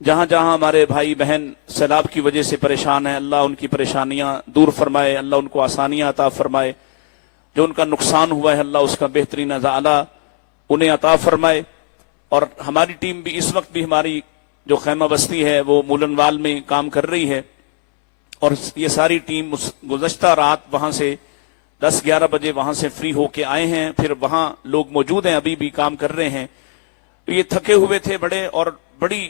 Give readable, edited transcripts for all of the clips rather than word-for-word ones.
جہاں جہاں ہمارے بھائی بہن سیلاب کی وجہ سے پریشان ہیں، اللہ ان کی پریشانیاں دور فرمائے، اللہ ان کو آسانیاں عطا فرمائے، جو ان کا نقصان ہوا ہے اللہ اس کا بہترین ازالہ انہیں عطا فرمائے۔ اور ہماری ٹیم بھی اس وقت بھی ہماری جو خیمہ بستی ہے وہ مولنوال میں کام کر رہی ہے، اور یہ ساری ٹیم گزشتہ رات وہاں سے 10-11 بجے وہاں سے فری ہو کے آئے ہیں، پھر وہاں لوگ موجود ہیں ابھی بھی کام کر رہے ہیں۔ تو یہ تھکے ہوئے تھے بڑے، اور بڑی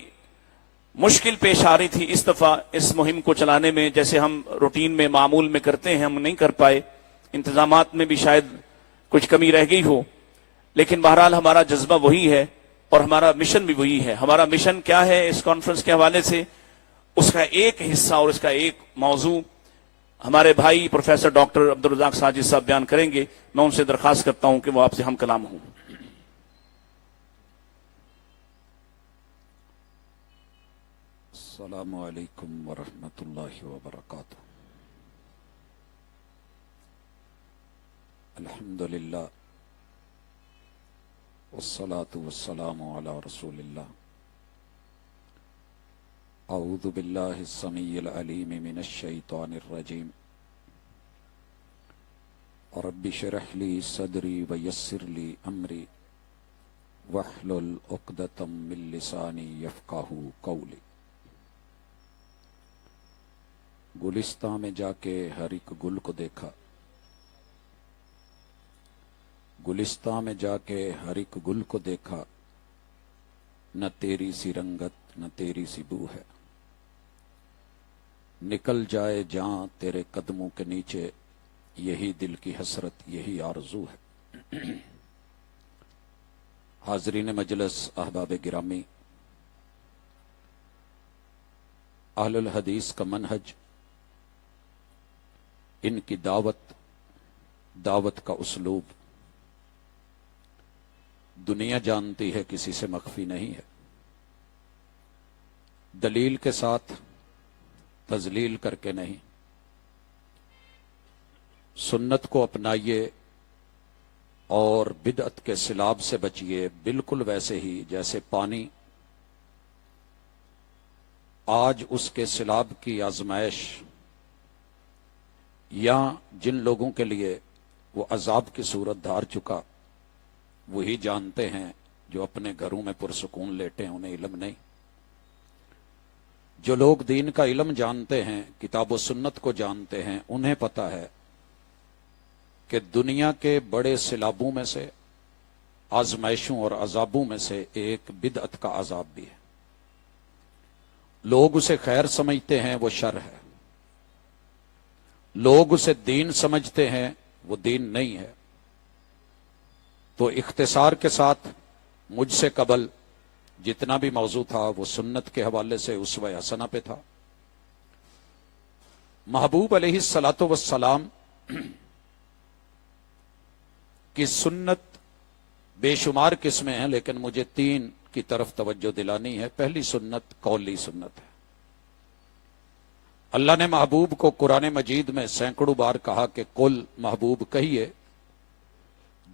مشکل پیش آ رہی تھی اس دفعہ اس مہم کو چلانے میں، جیسے ہم روٹین میں معمول میں کرتے ہیں ہم نہیں کر پائے، انتظامات میں بھی شاید کچھ کمی رہ گئی ہو، لیکن بہرحال ہمارا جذبہ وہی ہے اور ہمارا مشن بھی وہی ہے۔ ہمارا مشن کیا ہے اس کانفرنس کے حوالے سے، اس کا ایک حصہ اور اس کا ایک موضوع ہمارے بھائی پروفیسر ڈاکٹر عبدالرزاق ساجد صاحب بیان کریں گے۔ میں ان سے درخواست کرتا ہوں کہ وہ آپ سے ہم کلام ہوں۔ السلام علیکم ورحمۃ اللہ وبرکاتہ۔ الحمد للہ والصلاة والسلام علی رسول اللہ۔ اعوذ باللہ السمیع العلیم من الشیطان الرجیم۔ رب اشرح لی صدری ویسر لی امری واحلل عقدۃ من لسانی یفقہوا قولی۔ گلستان میں جا کے ہر ایک گل کو دیکھا، گلستان میں جا کے ہر ایک گل کو دیکھا، نہ تیری سی رنگت نہ تیری سی بو ہے، نکل جائے جاں تیرے قدموں کے نیچے، یہی دل کی حسرت یہی آرزو ہے۔ حاضرین مجلس، احباب گرامی، اہل الحدیث کا منہج، ان کی دعوت کا اسلوب دنیا جانتی ہے، کسی سے مخفی نہیں ہے۔ دلیل کے ساتھ، تذلیل کر کے نہیں۔ سنت کو اپنائیے اور بدعت کے سیلاب سے بچیے، بالکل ویسے ہی جیسے پانی آج اس کے سیلاب کی آزمائش، یا جن لوگوں کے لیے وہ عذاب کی صورت دھار چکا وہی جانتے ہیں، جو اپنے گھروں میں پرسکون لیٹے ہیں انہیں علم نہیں۔ جو لوگ دین کا علم جانتے ہیں، کتاب و سنت کو جانتے ہیں، انہیں پتا ہے کہ دنیا کے بڑے سیلابوں میں سے، آزمائشوں اور عذابوں میں سے ایک بدعت کا عذاب بھی ہے۔ لوگ اسے خیر سمجھتے ہیں، وہ شر ہے۔ لوگ اسے دین سمجھتے ہیں، وہ دین نہیں ہے۔ تو اختصار کے ساتھ مجھ سے قبل جتنا بھی موضوع تھا وہ سنت کے حوالے سے اسوہ حسنہ پہ تھا۔ محبوب علیہ الصلاۃ والسلام کی سنت بے شمار قسمیں ہیں، لیکن مجھے 3 کی طرف توجہ دلانی ہے۔ پہلی سنت قولی سنت ہے۔ اللہ نے محبوب کو قرآن مجید میں سینکڑوں بار کہا کہ قل، محبوب کہیے،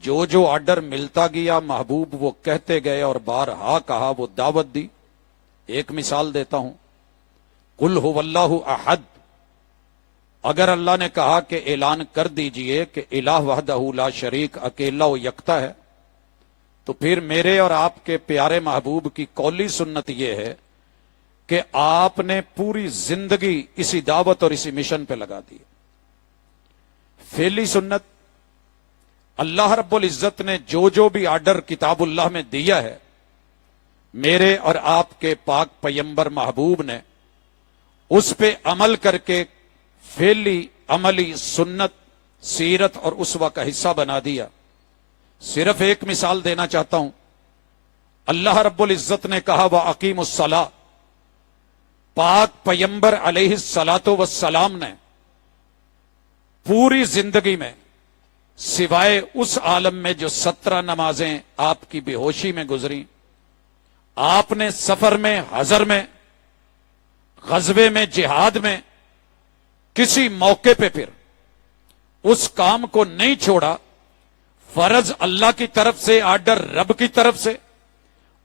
جو جو آرڈر ملتا گیا محبوب وہ کہتے گئے، اور بارہا کہا، وہ دعوت دی۔ ایک مثال دیتا ہوں، قل هو اللہ احد، اگر اللہ نے کہا کہ اعلان کر دیجئے کہ الہ وحدہ لا شریک، اکیلا و یکتا ہے، تو پھر میرے اور آپ کے پیارے محبوب کی قولی سنت یہ ہے کہ آپ نے پوری زندگی اسی دعوت اور اسی مشن پہ لگا دی۔ فعلی سنت، اللہ رب العزت نے جو جو بھی آرڈر کتاب اللہ میں دیا ہے، میرے اور آپ کے پاک پیمبر محبوب نے اس پہ عمل کر کے فعلی عملی سنت، سیرت اور اسوہ کا حصہ بنا دیا۔ صرف ایک مثال دینا چاہتا ہوں، اللہ رب العزت نے کہا وَأَقِيمُوا الصَّلَاةَ، پاک پیمبر علیہ الصلاۃ والسلام نے پوری زندگی میں سوائے اس عالم میں جو 17 نمازیں آپ کی بے ہوشی میں گزری، آپ نے سفر میں، حضر میں، غزوے میں، جہاد میں، کسی موقع پہ پھر اس کام کو نہیں چھوڑا۔ فرض اللہ کی طرف سے، آرڈر رب کی طرف سے،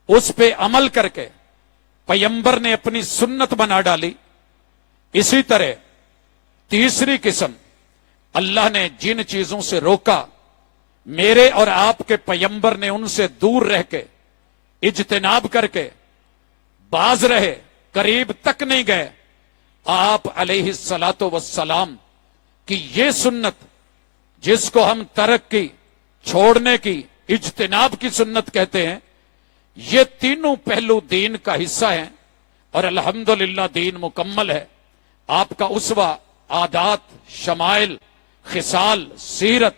اس پہ عمل کر کے पैगंबर ने अपनी सुन्नत बना डाली। इसी तरह तीसरी किस्म, अल्लाह ने जिन चीजों से रोका, मेरे और आपके पैगंबर ने उनसे दूर रह के, इज्तिनाब करके बाज रहे, करीब तक नहीं गए। आप अलैहिस्सलातो वस्सलाम की ये सुन्नत, जिसको हम तरक की, छोड़ने की, इज्तिनाब की सुन्नत कहते हैं, ये तीनों पहलू दीन का हिस्सा हैं और अल्हम्दुलिल्लाह दीन मुकम्मल है। आपका उसवा, आदात, शमाइल, खिसाल, सीरत,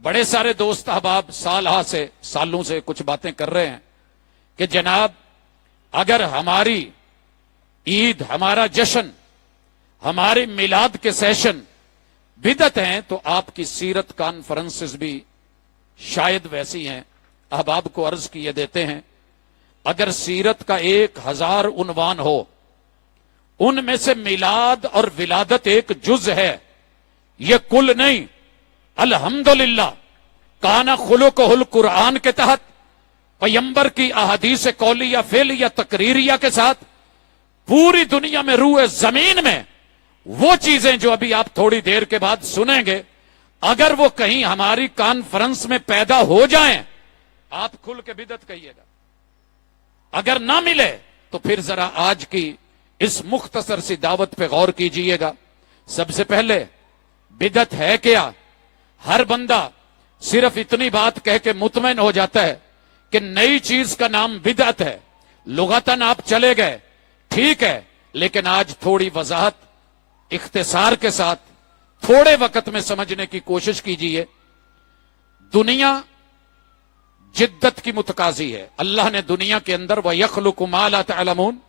बड़े सारे दोस्त अहबाब सालों से कुछ बातें कर रहे हैं कि जनाब अगर हमारी ईद, हमारा जश्न, हमारी मिलाद के सेशन बिदत हैं तो आपकी सीरत कॉन्फ्रेंसेस भी शायद वैसी हैं। अहबाब को अर्ज किए देते हैं, अगर सीरत का 1000 उन्वान हो, उनमें से मिलाद और विलादत एक जुज है, ये कुल नहीं। अल्हम्दुलिल्लाह काना खुलुकुहुल कुरान के तहत, पैगंबर की अहादीस कौलिया, फेलिया, तकरीरिया के साथ पूरी दुनिया में, रूए जमीन में वो चीजें जो अभी आप थोड़ी देर के बाद सुनेंगे, अगर वो कहीं हमारी कॉन्फ्रेंस में पैदा हो जाएं, आप खुल के बिदत कहिएगा। अगर ना मिले तो फिर जरा आज की इस मुख्तसर सी दावत पे गौर कीजिएगा। सबसे पहले बिदत है क्या? हर बंदा सिर्फ इतनी बात कह के मुतमईन हो जाता है कि नई चीज का नाम बिदअत है। लुगतन आप चले गए, ठीक है, लेकिन आज थोड़ी वजाहत इख्तिसार के साथ थोड़े वक्त में समझने की कोशिश कीजिए। दुनिया जिद्दत की मुतकाजी है। अल्लाह ने दुनिया के अंदर व यखलुकु मा ला तअलमून,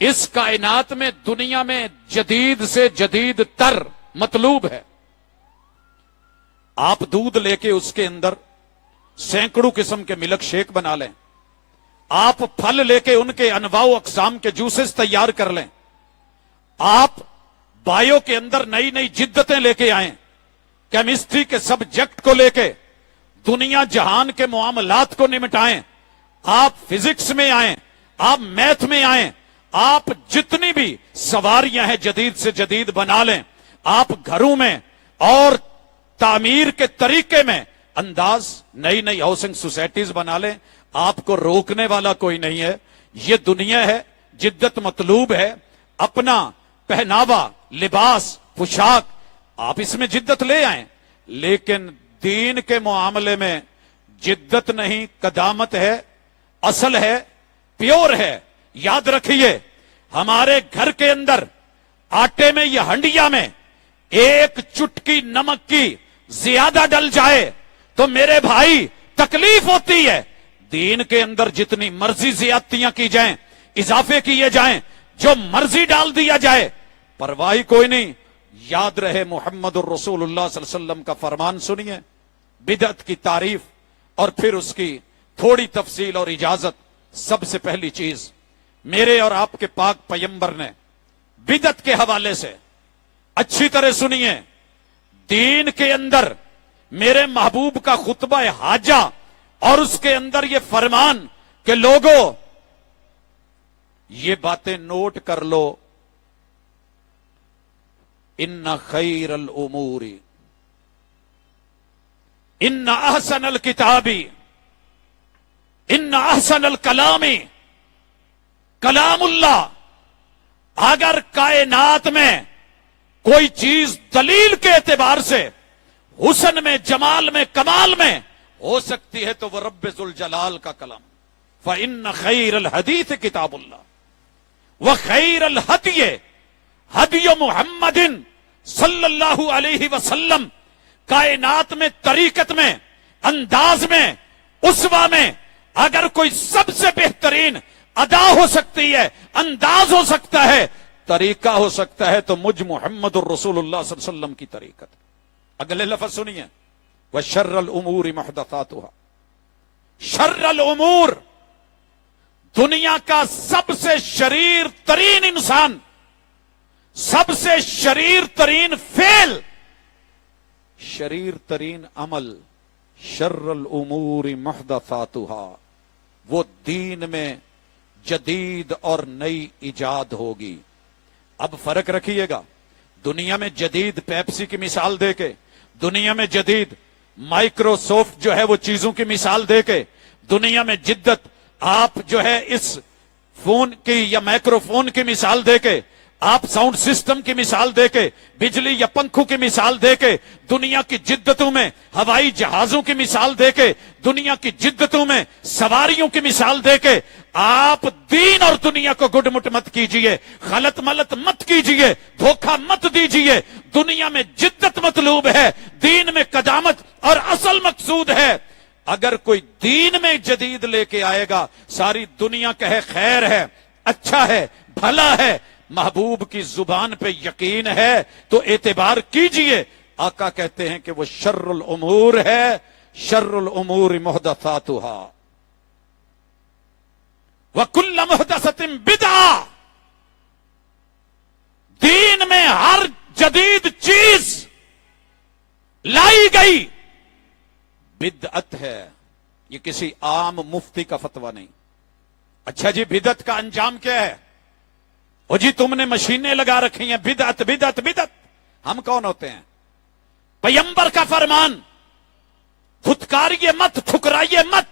इस कायनात में, दुनिया में जदीद से जदीद तर मतलूब है। आप दूध लेके उसके अंदर सैकड़ों किस्म के मिल्क शेक बना लें, आप फल लेके उनके अनवाओ अकसाम के जूसेस तैयार कर लें, आप बायो के अंदर नई नई जिद्दतें लेके आए, केमिस्ट्री के सब्जेक्ट को लेके दुनिया जहान के मामलात को निपटाएं, आप फिजिक्स में आए, आप मैथ में आए, आप जितनी भी सवारियां हैं जदीद से जदीद बना लें, आप घरों में और तामीर के तरीके में अंदाज, नई नई हाउसिंग सोसाइटीज बना लें, आपको रोकने वाला कोई नहीं है। ये दुनिया है, जिद्दत मतलूब है। अपना पहनावा, लिबास, पोशाक, आप इसमें जिद्दत ले आए, लेकिन दीन के मामले में जिद्दत नहीं, कदामत है, असल है, प्योर है। याद रखिए, हमारे घर के अंदर आटे में या हंडिया में एक चुटकी नमक की ज्यादा डल जाए तो मेरे भाई तकलीफ होती है। दीन के अंदर जितनी मर्जी ज्यादतियां की जाएं, इजाफे किए जाएं, जो मर्जी डाल दिया जाए, परवाही कोई नहीं। याद रहे मोहम्मद रसूलुल्लाह सल्लल्लाहु अलैहि वसल्लम का फरमान सुनिए, बिदअत की तारीफ और फिर उसकी थोड़ी तफसील और इजाजत। सबसे पहली चीज, मेरे और आपके पाक पैगंबर ने बिदअत के हवाले से अच्छी तरह सुनिए। दीन के अंदर मेरे महबूब का खुतबा हाजा और उसके अंदर ये फरमान कि लोगों, ये बातें नोट कर लो, इन्ना खैरल उमूरी इन्ना अहसनल किताबी इन्ना अहसनल कलामी कलामुल्लाह। अगर कायनात में कोई चीज दलील के एतबार से हुस्न में, जमाल में, कमाल में हो सकती है तो वह रब्बे जुल जलाल का कलाम। फ़इन्न खैरल हदीस किताबुल्लाह व खैरल हदिये हदिय मुहम्मदिन सल्लल्लाहु अलैहि वसल्लम। कायनात में, तरीकत में, अंदाज में, उसवा में अगर कोई सबसे बेहतरीन अदा हो सकती है, अंदाज हो सकता है, तरीका हो सकता है, तो मुझ मुहम्मद रसूलुल्लाह सल्लल्लाहु अलैहि वसल्लम की तरीकत। अगले लफ्ज सुनिए, व शर्रल उमूर मुहदसातुहा। शर्रल उमूर, दुनिया का सबसे शरीर तरीन इंसान, सबसे शरीर तरीन फेल, शरीर तरीन अमल, शर्रल उमूर मुहदसातुहा, वो दीन में जदीद और नई इजाद होगी। अब फर्क रखिएगा, दुनिया में जदीद पेप्सी की मिसाल देके, दुनिया में जदीद माइक्रोसॉफ्ट जो है वो चीजों की मिसाल देके, दुनिया में जिद्दत आप जो है इस फोन की या माइक्रोफोन की मिसाल देके, आप साउंड सिस्टम की मिसाल देके, बिजली या पंखों की मिसाल देके, दुनिया की जिद्दतों में हवाई जहाजों की मिसाल देके, दुनिया की जिद्दतों में सवारियों की मिसाल देके, आप दीन और दुनिया को गुडमुट मत कीजिए, गलत मलत मत कीजिए, धोखा मत दीजिए। दुनिया में जिद्दत मतलूब है, दीन में कदामत और असल मकसूद है। अगर कोई दीन में जदीद लेके आएगा, सारी दुनिया कहे खैर है, अच्छा है, भला है, महबूब की जुबान पे यकीन है तो एतबार कीजिए। आका कहते हैं कि वो शर्रुल उमूर है, शर्रुल उमूर मुहदसातुहा व कुल्ल मुहदसतिन बिदआ। दीन में हर जदीद चीज लाई गई बिदअत है। ये किसी आम मुफ्ती का फतवा नहीं। अच्छा जी, बिदअत का अंजाम क्या है? ओ जी, तुमने मशीनें लगा रखी हैं, बिदअत बिदअत बिदअत। हम कौन होते हैं? पैगंबर का फरमान, फुतकारिए मत, ठुकराइए मत,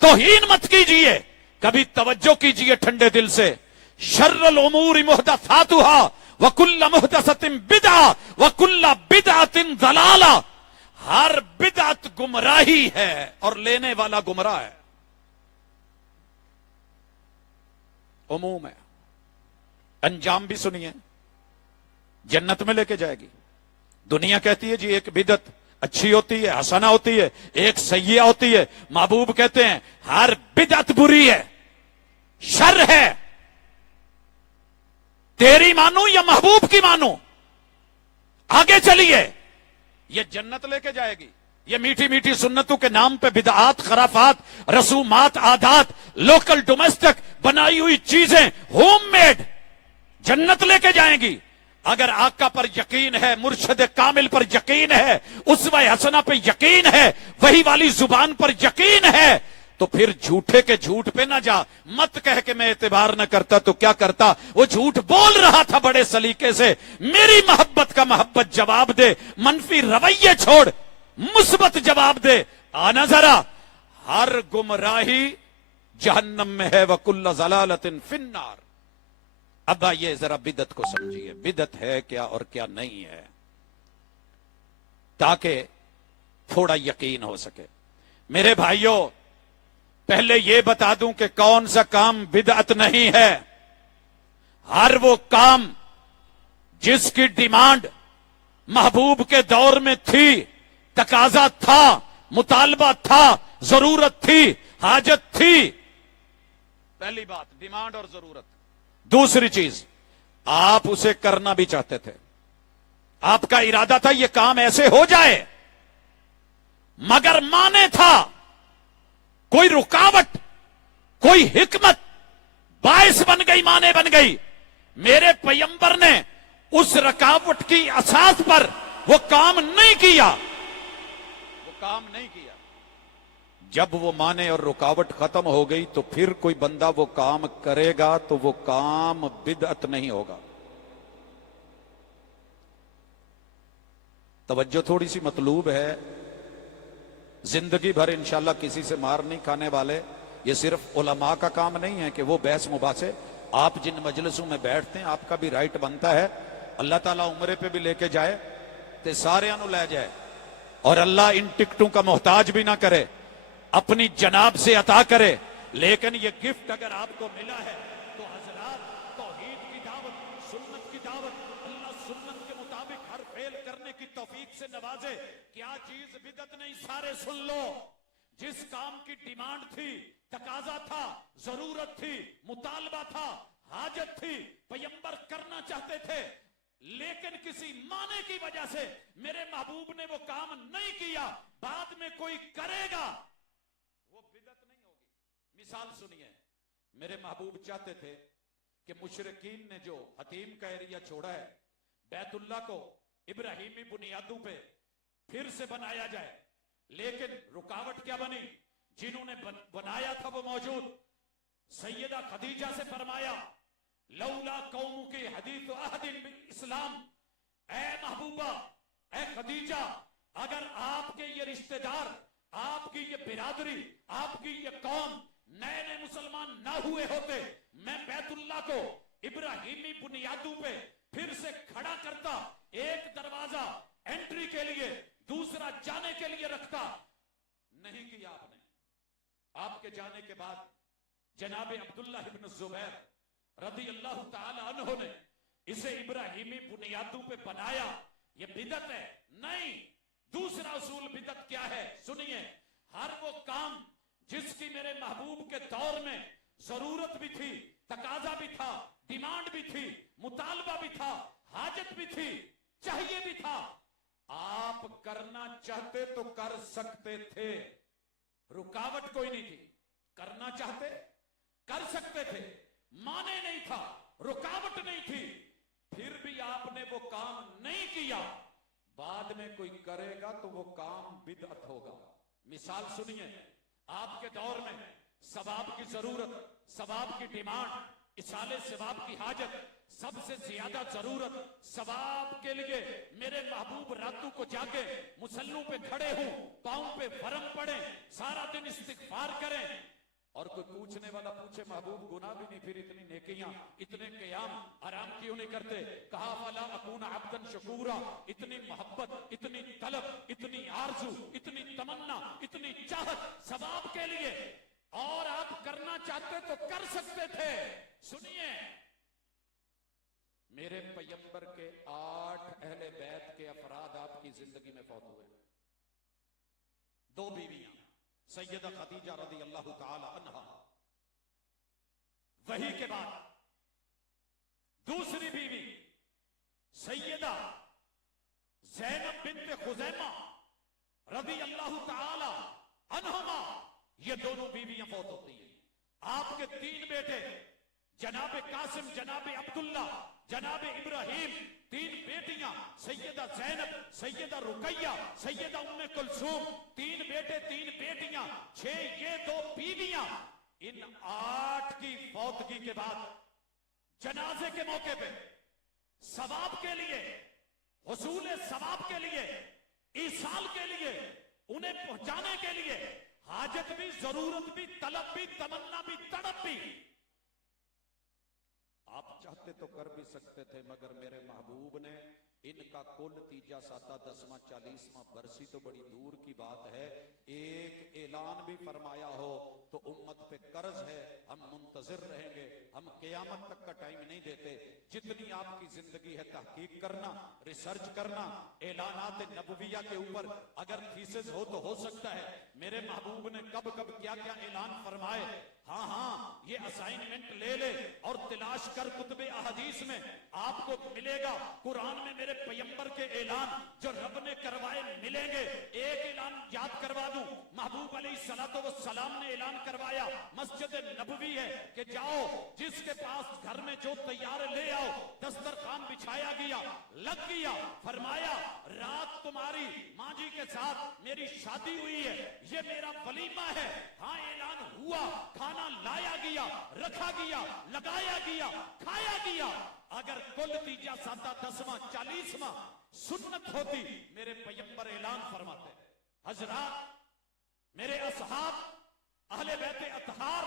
तौहीन मत कीजिए। कभी तवज्जो कीजिए ठंडे दिल से। शर्रुल उमूर मुहदसातुहा व कुल्ल मुहदसतिन बिदअ व कुल्ल बिदअतिन दलाला। हर बिदअत गुमराही है और लेने वाला गुमराह है। उमूम है। अंजाम भी सुनिए, जन्नत में लेके जाएगी। दुनिया कहती है जी एक बिदअत अच्छी होती है, हसना होती है, एक सय्या होती है। महबूब कहते हैं हर बिदअत बुरी है, शर है। तेरी मानो या महबूब की मानो, आगे चलिए। ये जन्नत लेके जाएगी। ये मीठी मीठी सुन्नतों के नाम पे बिदआत, खराफात, रसूमात, आदात, लोकल डोमेस्टिक बनाई हुई चीजें, होममेड, जन्नत लेके जाएंगी। अगर आका पर यकीन है, मुर्शद कामिल पर यकीन है, उसवा हसना पे यकीन है, वही वाली जुबान पर यकीन है, तो फिर झूठे के झूठ पे ना जा। मत कह के मैं एतबार न करता तो क्या करता। वो झूठ बोल रहा था बड़े सलीके से। मेरी मोहब्बत का मोहब्बत जवाब दे, मनफी रवैये छोड़, मुस्बत जवाब दे। आना जरा, हर गुमराही जहन्नम में है, वकुल्ल जलालतिन फिन्नार। अब आइए जरा बिदत को समझिए, बिदत है क्या और क्या नहीं है, ताकि थोड़ा यकीन हो सके। मेरे भाइयों, पहले यह बता दूं कि कौन सा काम बिदअत नहीं है। हर वो काम जिसकी डिमांड महबूब के दौर में थी, तकाजा था, मुतालबा था, जरूरत थी, हाजत थी। पहली बात डिमांड और जरूरत। दूसरी चीज, आप उसे करना भी चाहते थे, आपका इरादा था यह काम ऐसे हो जाए, मगर माने था कोई रुकावट, कोई हिकमत बायस बन गई, माने बन गई। मेरे पैगंबर ने उस रुकावट की असास पर वो काम नहीं किया, वो काम नहीं किया। जब वो माने और रुकावट खत्म हो गई तो फिर कोई बंदा वो काम करेगा तो वो काम बिदअत नहीं होगा। तवज्जो थोड़ी सी मतलूब है। जिंदगी भर इंशाल्लाह किसी से मार नहीं खाने वाले। ये सिर्फ उलमा का काम नहीं है कि वो बहस मुबासे। आप जिन मजलिसों में बैठते हैं, आपका भी राइट बनता है। अल्लाह ताला उम्रे पे भी लेके जाए तो सारे ले जाए, और अल्लाह इन टिकटों का मोहताज भी ना करे, अपनी जनाब से अता करे। लेकिन ये गिफ्ट अगर आपको मिला है तो हजरात, तौहीद की दावत, सुन्नत की दावत, अल्लाह सुन्नत के मुताबिक हर फेल करने की तौफीक से नवाजे। क्या चीज बिदअत नहीं, सारे सुन लो। जिस काम की डिमांड थी, तकाजा था, जरूरत थी, मुतालबा था, हाजत थी, पैगंबर करना चाहते थे, लेकिन किसी माने की वजह से मेरे महबूब ने वो काम नहीं किया, बाद में कोई करेगा, वो बिदअत नहीं होगी। मिसाल सुनिए, मेरे महबूब चाहते थे कि मुशरिकीन ने जो हतीम का एरिया छोड़ा है, बैतुल्ला को इब्राहिमी बुनियादों पे फिर से बनाया जाए। लेकिन रुकावट क्या बनी? जिन्होंने बनाया था वो मौजूद, सैयदा खदीजा से फरमाया, लौला कौमु के हदीस अहदिन बिल इस्लाम, ए महबूबा, ए खदीजा, अगर आपके ये रिश्तेदार, आपकी ये बिरादरी, आपकी ये कौम नए नए मुसलमान ना हुए होते, मैं बैतुल्लाह को इब्राहिमी बुनियादों पे फिर से खड़ा करता, एक दरवाजा एंट्री के लिए, दूसरा जाने के लिए रखता। नहीं किया आपने। आपके जाने के बाद जनाब अब्दुल्ला इब्न जुबैर रदी अल्लाह ताला अन्हु ने इसे इब्राहिमी बुनियादों पे बनाया। ये बिदत है नहीं। दूसरा उसूल बिदत क्या है सुनिए, हर वो काम जिसकी मेरे महबूब के दौर में जरूरत भी थी, तकाजा भी था, डिमांड भी थी, मुतालबा भी था, हाजत भी थी, चाहिए भी था, आप करना चाहते तो कर सकते थे, रुकावट कोई नहीं थी। करना चाहते कर सकते थे, माने नहीं था, रुकावट नहीं थी, फिर भी आपने वो काम नहीं किया। बाद में कोई करेगा तो वो काम बिदअत होगा। मिसाल सुनिए, आपके दौर में सवाब की जरूरत, सवाब की डिमांड, इसाले सवाब की हाजत, सबसे ज्यादा जरूरत सवाब के लिए मेरे महबूब रातों को जाके मुसल्लों पे खड़े हों, पांव पे फरम पड़े, सारा दिन इस्तिगफार करें। और कोई पूछने वाला पूछे, महबूब गुनाह भी नहीं, फिर इतनी नेकियां, इतने कयाम आराम क्यों नहीं करते? कहा फला अकूना अब्दन शकूरा, इतनी मोहब्बत, इतनी तलब, इतनी आरजू, इतनी तमन्ना, इतनी चाहत सवाब के लिए, और आप करना चाहते तो कर सकते थे। सुनिए, मेरे पैगंबर के 8 अहले बैत के अफराद आपकी जिंदगी में फौत हुए। 2 बीवियां, सैयदा खदीजा रदी अल्लाह ताला अन्हा, वही के बाद दूसरी बीवी सैयदा ज़ैनब बिन्त खुज़ैमा रदी अल्लाह ताला अन्हुमा, ये दोनों बीवियां फौत होती हैं। आपके 3 बेटे जनाबे कासिम, जनाबे अब्दुल्ला, जनाबे इब्राहिम, 3 बेटियां सैयदा ज़ैनब, सैयदा रुकैया, सैयदा उम्मे कुलसूम, 3 बेटे 3 बेटियां, 6 ये 2 बीवियां। इन 8 की फौतगी के बाद जनाजे के मौके पे सवाब के लिए, हुसूल सवाब के लिए, ईसाल के लिए, उन्हें पहुंचाने के लिए हाजत भी, जरूरत भी, तलब भी, तमन्ना भी, तड़प भी, आप चाहते तो कर भी सकते थे, मगर मेरे महबूब ने इनका कुल तीजा साता 10वां 40वां बरसी तो बड़ी दूर की बात है, एक ऐलान भी फरमाया हो तो उम्मत पे कर्ज है, हम मुंतजिर रहेंगे, हम क़यामत तक का टाइम नहीं देते। जितनी आपकी जिंदगी है तहकीक करना, रिसर्च करना, ऐलानात नबविया के ऊपर अगर थीसिस हो तो हो सकता है मेरे महबूब ने कब कब क्या क्या ऐलान फरमाए। हाँ हाँ, ये असाइनमेंट ले ले और तलाश कर कुतुबे अहदीस में, आपको मिलेगा कुरान में मेरे पैगंबर के ऐलान जो रब ने करवाए मिलेंगे। एक ऐलान याद करवा दूं, महबूब अलैहिस्सलातु वस्सलाम ने ऐलान करवाया, मस्जिद नबवी है कि जाओ, जिसके पास घर में जो तैयार ले आओ, दस्तरखान बिछाया गया, लग गया, फरमाया रात तुम्हारी माँ जी के साथ मेरी शादी हुई है, ये मेरा वलीमा है। हाँ, ऐलान हुआ, खाना लाया गया, रखा गया, लगाया गया, खाया गया। अगर कुल तीजा साता 10वां 40वां सुन्नत होती, मेरे पैगंबर ऐलान फरमाते, हजरात मेरे असहाब अहले बैते अतहार,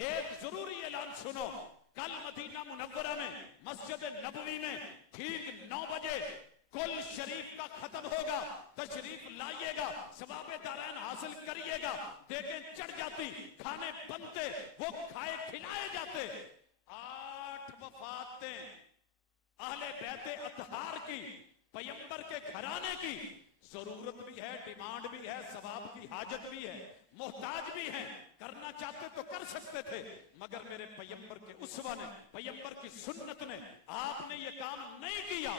एक जरूरी ऐलान सुनो। कल मदीना मुनव्वरा में मस्जिद नबवी में ठीक 9 बजे कुल शरीफ का खत्म होगा, तशरीफ लाइएगा, सवाबे दारैन हासिल करिएगा। देखें चढ़ जाती, खाने बनते, वो खाए खिलाए जाते। 8 वफातें अहले बैते अतहार की, पैगंबर के घराने की, जरूरत भी है, डिमांड भी है, सवाब की हाजत भी है, मोहताज भी है। करना चाहते तो कर सकते थे, मगर मेरे पैगंबर के उसवा ने, पैगंबर की सुन्नत ने, आपने ये काम नहीं किया।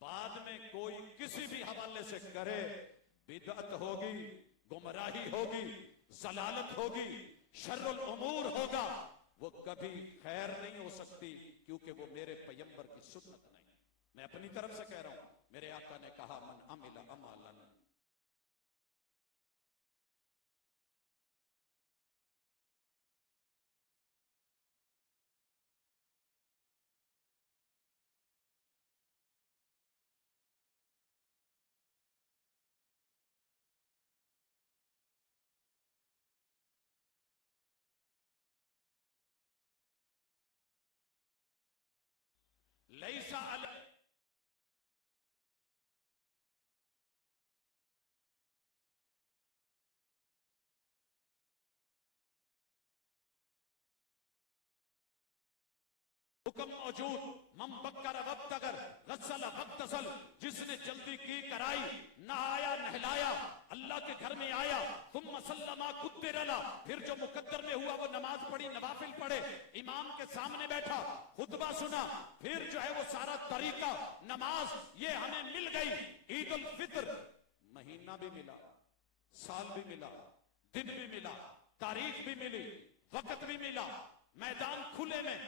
बाद में कोई किसी भी हवाले से करे, बिदअत होगी, गुमराही होगी, जलालत होगी, शर्रुल उमूर होगा, वो कभी खैर नहीं हो सकती, क्योंकि वो मेरे पैगंबर की सुन्नत नहीं। मैं अपनी तरफ से कह रहा हूं, मेरे आका ने कहा मन अमिला अमालन ليس على حکم موجود، من بکر وقت اگر غسل وقت اصل، جس نے جلدی کی کرائی، نہایا نہلایا، اللہ کے گھر میں آیا، ثم سلما قدر لا، پھر جو مقدر میں ہوا وہ نماز پڑھی، نوافل پڑھے، امام کے سامنے بیٹھا، خطبہ سنا، پھر جو ہے وہ سارا طریقہ نماز یہ ہمیں مل گئی۔ عید الفطر مہینہ بھی ملا، سال بھی ملا، دن بھی ملا، تاریخ بھی ملی، وقت بھی ملا، میدان کھلے میں،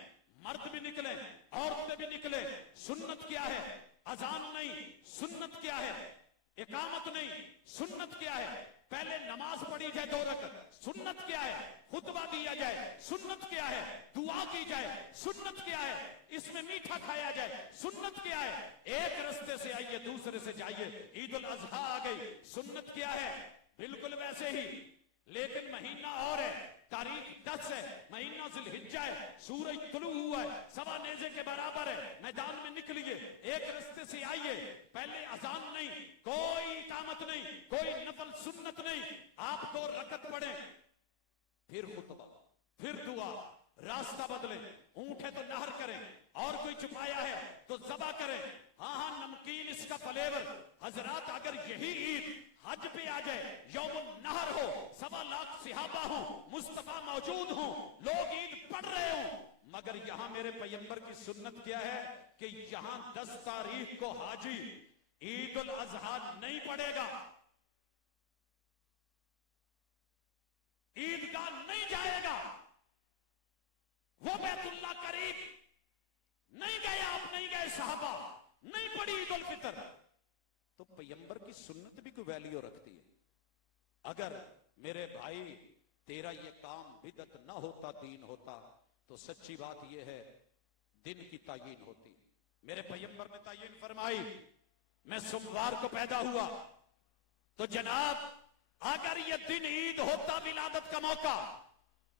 مرد بھی نکلے، عورتیں بھی نکلے۔ سنت کیا ہے؟ اذان نہیں، سنت کیا ہے؟ اقامت نہیں، سنت کیا ہے؟ پہلے نماز پڑھی جائے 2 رکعت، سنت کیا ہے؟ خطبہ دیا جائے، سنت کیا ہے؟ دعا کی جائے، سنت کیا ہے؟ اس میں میٹھا کھایا جائے، سنت کیا ہے؟ ایک رستے سے آئیے دوسرے سے جائیے۔ عید الاضحیٰ آ گئی، سنت کیا ہے؟ بالکل ویسے ہی، لیکن مہینہ اور ہے، تاریخ 10 ہے، مہینہ ذی الحجہ ہے، سورج طلوع ہوا ہے، سوا نیزے کے برابر ہے، میدان میں نکلیے، ایک رستے سے آئیے۔ پہلے اذان نہیں، کوئی اقامت نہیں، کوئی نفل سنت نہیں، آپ 2 رکعت پڑھیں، پھر خطبہ، پھر دعا، راستہ بدلیں، اونٹ ہے تو نہر کریں، اور کوئی چھپایا ہے تو ذبح کریں۔ ہاں نمکین اس کا فلیور۔ حضرات اگر یہی عید حج پہ آ جائے، یوم النہر ہو، 1.25 لاکھ صحابہ ہوں، مصطفیٰ موجود ہوں، لوگ عید پڑھ رہے ہوں، مگر یہاں میرے پیغمبر کی سنت کیا ہے کہ یہاں 10 تاریخ کو حاجی عید الاضحیٰ نہیں پڑھے گا، عیدگاہ نہیں جائے گا، وہ بیت اللہ قریب نہیں گئے، آپ نہیں گئے، صحابہ نہیں پڑھی عید الفطر۔ تو پیغمبر کی سنت بھی کوئی ویلیو رکھتی ہے۔ اگر میرے بھائی تیرا یہ کام بدعت نہ ہوتا، دین ہوتا، تو سچی بات یہ ہے دن کی تعیین ہوتی۔ میرے پیغمبر نے تعیین فرمائی، میں سوموار کو پیدا ہوا، تو جناب اگر یہ دن عید ہوتا، ولادت کا موقع،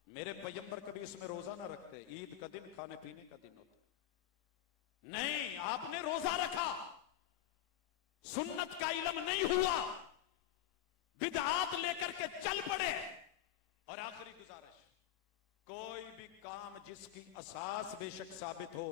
میرے پیغمبر کبھی اس میں روزہ نہ رکھتے۔ عید کا دن کھانے پینے کا دن ہوتا، نہیں، آپ نے روزہ رکھا، سنت کا علم نہیں ہوا، بدعات لے کر کے چل پڑے۔ اور آخری گزارش، کوئی بھی کام جس کی اساس بے شک ثابت ہو،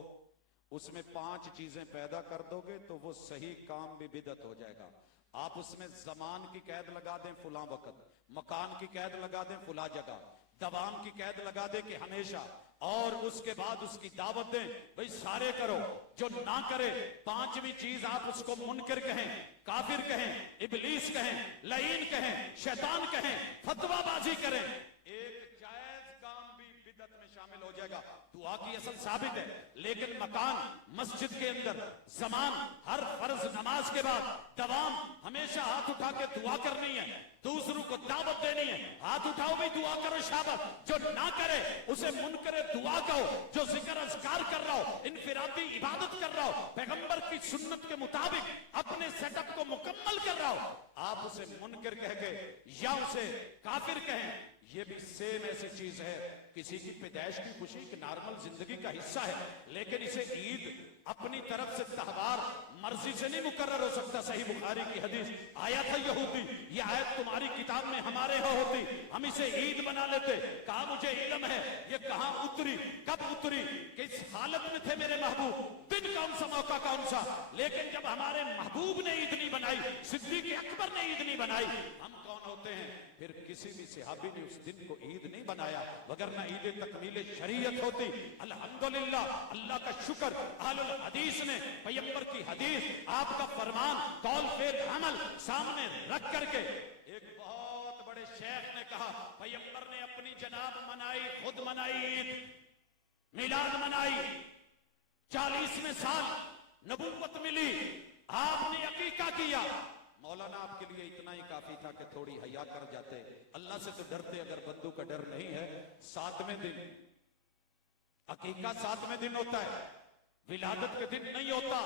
اس میں 5 چیزیں پیدا کر دو گے تو وہ صحیح کام بھی بدعت ہو جائے گا۔ آپ اس میں زمان کی قید لگا دیں فلاں وقت، مکان کی قید لگا دیں فلاں جگہ، دوام کی قید لگا دے کہ ہمیشہ، اور اس کے بعد اس کی دعوت دیں بھئی سارے کرو، جو نہ کرے 5ویں چیز آپ اس کو منکر کہیں، کافر کہیں، ابلیس کہیں، لعین کہیں، شیطان کہیں، فتوہ بازی کریں، ایک جائز کام بھی بدعت میں شامل ہو جائے گا۔ دعا کی اصل ثابت ہے، لیکن مکان، مسجد کے اندر، زمان، ہر فرض نماز کے بعد دوام، ہمیشہ ہاتھ اٹھا کے دعا کرنی ہے، دوسروں کو دعوت دینی ہے، ہاتھ اٹھاؤ بھی دعا کرو شابت، جو نہ کرے اسے منکر دعا کہو، جو ذکر اذکار کر رہا ہو، انفرادی عبادت کر رہا ہو، پیغمبر کی سنت کے مطابق اپنے سیٹ اپ کو مکمل کر رہا ہو، آپ اسے منکر کہہ کے یا اسے کافر کہیں، یہ بھی سیم ایسی چیز ہے۔ کسی کی پیدائش کی خوشی ایک نارمل زندگی کا حصہ ہے، لیکن اسے عید اپنی طرف سے تہوار مرضی سے نہیں مقرر ہو سکتا۔ صحیح بخاری کی حدیث، آیا تھا یہودی، یہ آیت تمہاری کتاب میں ہمارے ہاں ہوتی، ہم اسے عید بنا لیتے۔ کہا مجھے علم ہے یہ کہاں اتری، کب اتری، کس حالت میں تھے میرے محبوب، دن کون سا، موقع کون سا، لیکن جب ہمارے محبوب نے عید نہیں بنائی، صدیق اکبر نے عید نہیں بنائی، ہم کون ہوتے ہیں؟ پھر کسی بھی صحابی نے اس دن کو عید نہیں بنایا، وگرنہ عید تکمیل شریعت ہوتی۔ الحمدللہ، اللہ کا شکر، اہل الحدیث نے پیغمبر کی حدیث، آپ کا فرمان، قول فعل عمل سامنے رکھ کر کے، ایک بہت بڑے شیخ نے کہا پیغمبر نے اپنی جناب منائی، خود منائی عید، میلاد منائی، 40ویں سال نبوت ملی، آپ نے عقیقہ کیا۔ مولانا آپ کے لیے اتنا ہی کافی تھا کہ تھوڑی حیا کر جاتے، اللہ سے تو ڈرتے، اگر بندوں کا ڈر نہیں ہے۔ 7ویں دن عقیقہ 7ویں دن ہوتا ہے، ولادت کے دن نہیں ہوتا۔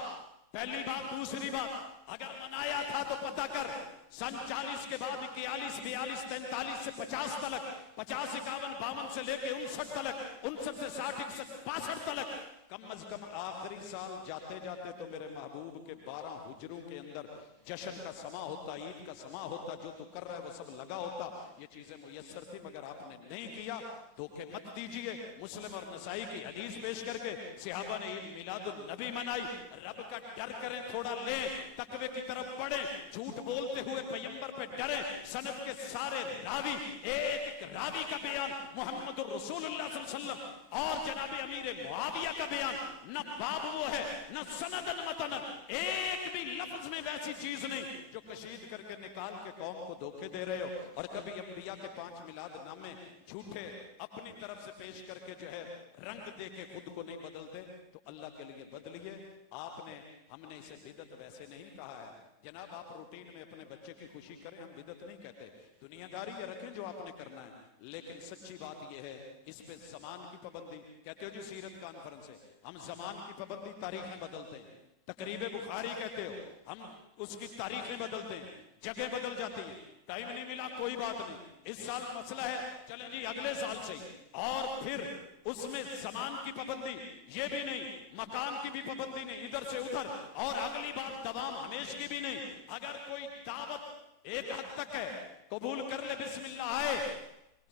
پہلی بات، دوسری بات، اگر منایا تھا تو پتہ کر، سن 40 کے بعد 41، 42، 43 سے 50 تلک، 50، 51، 52 سے لے کے 59 تلک، 59 سے 60، 61، 62 تلک कम अज कम आखिरी साल जाते जाते तो मेरे महबूब के 12 हुजरों के अंदर जश्न का समा होता, ईद का समा होता, जो तू कर रहा है वो सब लगा होता। ये चीजें मुयस्सर थी मगर आपने नहीं किया। धोखे मत दीजिए। मुस्लिम और नसाई की हदीस पेश करके सहाबा ने ईद मिलादुन नबी मनाई। रब का डर करें, थोड़ा ले तकवे की तरफ बढ़े, झूठ बोलते हुए पैगंबर पे डरे। सनद के सारे रावी, एक रावी का बयान मोहम्मद रसूलुल्लाह सल्लल्लाहु अलैहि वसल्लम और जनाब अमीर मुआविया का बयान, न बाब वो है न सनदन मतनद, एक भी लफ्ज में वैसी चीज नहीं जो कशीद करके निकाल के कौम को धोखे दे रहे हो। और कभी अंबिया के 5 मिलाद नामे झूठे अपनी तरफ से पेश करके जो है रंग दे के खुद को नहीं बदलते तो अल्लाह के लिए बदलिए। आपने, हमने इसे बिदत वैसे नहीं कहा है जनाब, आप रूटीन में अपने बच्चे की खुशी करें, हम बिदत नहीं कहते। दुनियादारी ये रखें जो आपने करना है, लेकिन सच्ची बात यह है इस पे जमान की पाबंदी। कहते हो जी सीरत कॉन्फ्रेंस है, हम जमान की पाबंदी तारीखें बदलते हैं। तकरीब बुखारी कहते हो, हम उसकी तारीखें बदलते हैं, जगह बदल जाती है। टाइम नहीं मिला कोई बात नहीं, इस साल मसला है चलें जी अगले साल से। और फिर उसमें जमान की पाबंदी ये भी नहीं, मकान की भी पाबंदी नहीं, इधर से उधर। और अगली बात दवाम हमेश की भी नहीं। अगर कोई दावत एक हद तक है कबूल कर ले, बिस्मिल्लाह आए,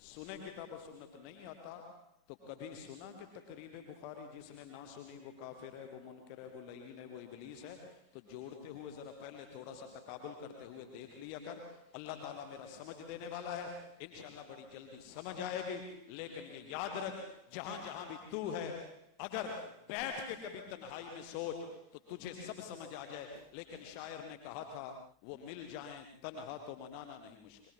सुने किताब सुन्नत नहीं आता तो कभी सुना कि तकरीब बुखारी जिसने ना सुनी वो काफिर है, वो मुनकर है, वो लईन है, वो इबलीस है। तो जोड़ते हुए जरा पहले थोड़ा सा तकाबुल करते हुए देख लिया कर। अल्लाह ताला मेरा समझ देने वाला है, इंशाअल्लाह बड़ी जल्दी समझ आएगी। लेकिन ये याद रख, जहां जहां भी तू है, अगर बैठ के कभी तन्हाई में सोच तो तुझे सब समझ आ जाए। लेकिन शायर ने कहा था वो मिल जाएं तन्हा तो मनाना नहीं मुश्किल।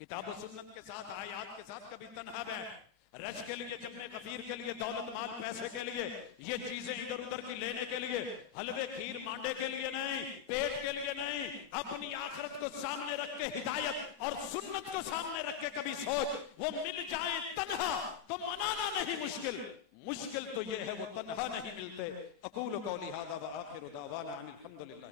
किताब और सुन्नत के साथ, आयात के साथ कभी तन्हा बैठ। रज के लिए, जम्मे गफीर के लिए, दौलत माल पैसे के लिए, ये चीजें इधर उधर की लेने के लिए, हलवे खीर मांडे के लिए नहीं, पेट के लिए नहीं, अपनी आखिरत को सामने रख के, हिदायत और सुन्नत को सामने रख के कभी सोच। वो मिल जाए तन्हा तो मनाना नहीं मुश्किल, मुश्किल तो ये है वो तन्हा नहीं मिलते। अकूल कौली हादा व आखिरु दावाना अनिल हम्दुलिल्लाह।